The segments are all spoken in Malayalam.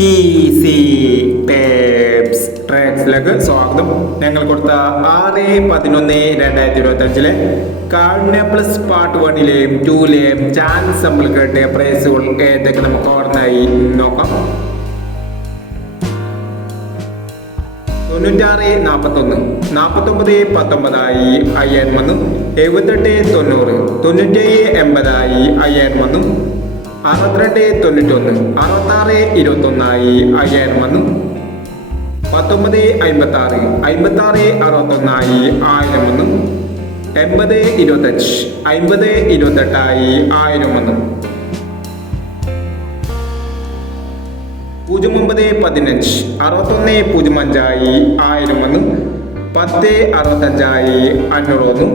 ഈസി സ്വാഗതം. ഞങ്ങൾ കൊടുത്ത ആറ് പതിനൊന്ന് രണ്ടായിരത്തി ഇരുപത്തി അഞ്ചിലെ കാർഡിന പ്ലസ് പാർട്ട് വണ്ണിലെയും ടൂലെയും ചാൻസ് നമ്മൾ കേട്ടിയ പ്രൈസുകൾ ഏതൊക്കെ നമുക്ക് ഓർമ്മയായി നോക്കാം. തൊണ്ണൂറ്റാറ് നാൽപ്പത്തൊന്ന് നാൽപ്പത്തൊമ്പത് പത്തൊമ്പതായി അയ്യായിരം വന്നു. എഴുപത്തെട്ട് തൊണ്ണൂറ് തൊണ്ണൂറ്റേഴ് എൺപതായി അയ്യായിരം വന്നു. അറുപത്തിരണ്ട് തൊണ്ണൂറ്റൊന്ന് അറുപത്താറ് ഇരുപത്തൊന്നായി അയ്യായിരം വന്നു. പത്തൊമ്പത് അമ്പത്തി ആറ് അമ്പത്തി ആറ് അറുപത്തൊന്നായി ആയിരം വന്നു. എൺപത് ഇരുപത്തഞ്ച് അമ്പത് ഇരുപത്തെട്ടായി ആയിരം വന്നു. പൂജ്യം ഒമ്പത് പതിനഞ്ച് അറുപത്തൊന്ന് പൂജ്യം അഞ്ചായി ആയിരം വന്നു. പത്ത് അറുപത്തഞ്ചായി അഞ്ഞൂറ് വന്നു.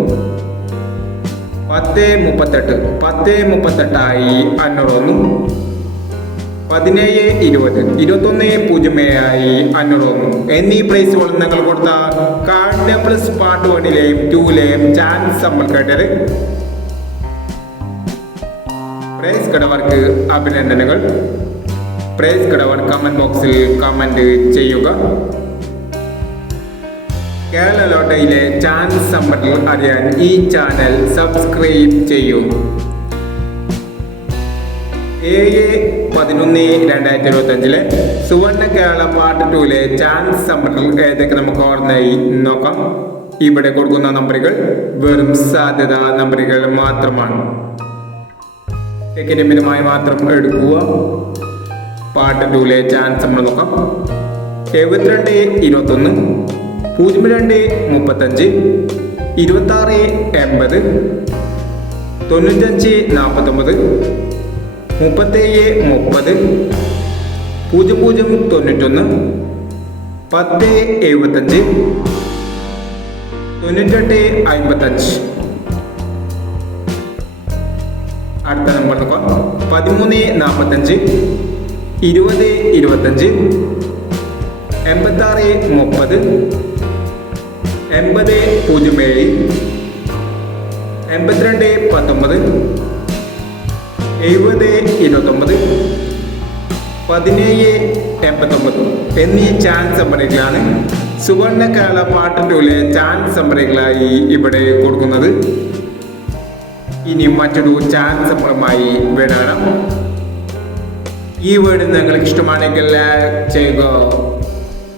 പത്ത് മുപ്പത്തെട്ട്. പത്ത് മുപ്പത്തെട്ടായി അന്നുറോന്നു പതിനേഴ് ഇരുപത്. ഇരുപത്തൊന്ന് പൂജ്യം ഏഴായി അന്നുറോന്നു എന്നീ പ്രൈസുകൾ നിങ്ങൾ കൊടുത്ത കാർഡ് പ്ലസ് പാർട്ട് വണ്ണിലെയും ടൂലെയും ചാൻസ് നമ്മൾ കേട്ടത്. പ്രൈസ് കടവർക്ക് അഭിനന്ദനങ്ങൾ. പ്രൈസ് കടവർ കമന്റ് ബോക്സിൽ കമന്റ് ചെയ്യുക. കേരള ലോട്ടയിലെ ചാൻസ് സമ്പത്തിൽ അറിയാൻ ഈ ചാനൽ സബ്സ്ക്രൈബ് ചെയ്യൂ. ഏഴ് പതിനൊന്ന് രണ്ടായിരത്തി ഇരുപത്തി അഞ്ചിലെ സുവർണ കേരള പാർട്ട് ടൂലെ ചാൻസ് സമ്പത്തിൽ ഏതൊക്കെ നമുക്ക് ഓർമ്മയായി നോക്കാം. ഇവിടെ കൊടുക്കുന്ന നമ്പറുകൾ വെറും സാധ്യത നമ്പറുകൾ മാത്രമാണ്. എക്കനമിനുമായി മാത്രം എടുക്കുക. പാർട്ട് ടൂലെ ചാൻസ് നമ്മൾ നോക്കാം. എഴുപത്തിരണ്ട് ഇരുപത്തൊന്ന് പൂജ്യം രണ്ട് മുപ്പത്തഞ്ച്. ഇരുപത്താറ് എൺപത്. തൊണ്ണൂറ്റഞ്ച് നാൽപ്പത്തൊമ്പത്. മുപ്പത്തേഴ് മുപ്പത്. പൂജ്യം പൂജ്യം തൊണ്ണൂറ്റൊന്ന്. പത്ത് എഴുപത്തഞ്ച്. തൊണ്ണൂറ്റെട്ട് അമ്പത്തഞ്ച്. അടുത്ത നമ്പർ നോക്കാം. പതിമൂന്ന് നാൽപ്പത്തഞ്ച്. ഇരുപത് ഇരുപത്തഞ്ച്. എൺപത്താറ് മുപ്പത്. എൺപത് പൂജ്യം ഏഴ് എൺപത്തിരണ്ട് പത്തൊമ്പത് എഴുപത് ഇരുപത്തൊമ്പത് പതിനേഴ് എൺപത്തൊമ്പത് എന്നീ ചാൻസ് നമ്പറുകളാണ് സുവർണ കേരള പാട്ടിന്റെ ചാൻസ് നമ്പറുകളായി ഇവിടെ കൊടുക്കുന്നത്. ഇനി മറ്റൊരു ചാൻസ് നമ്പറുമായി വേടാണ് ഈ വീട് നിങ്ങൾക്ക് ഇഷ്ടമാണെങ്കിൽ ചെയ്യുക.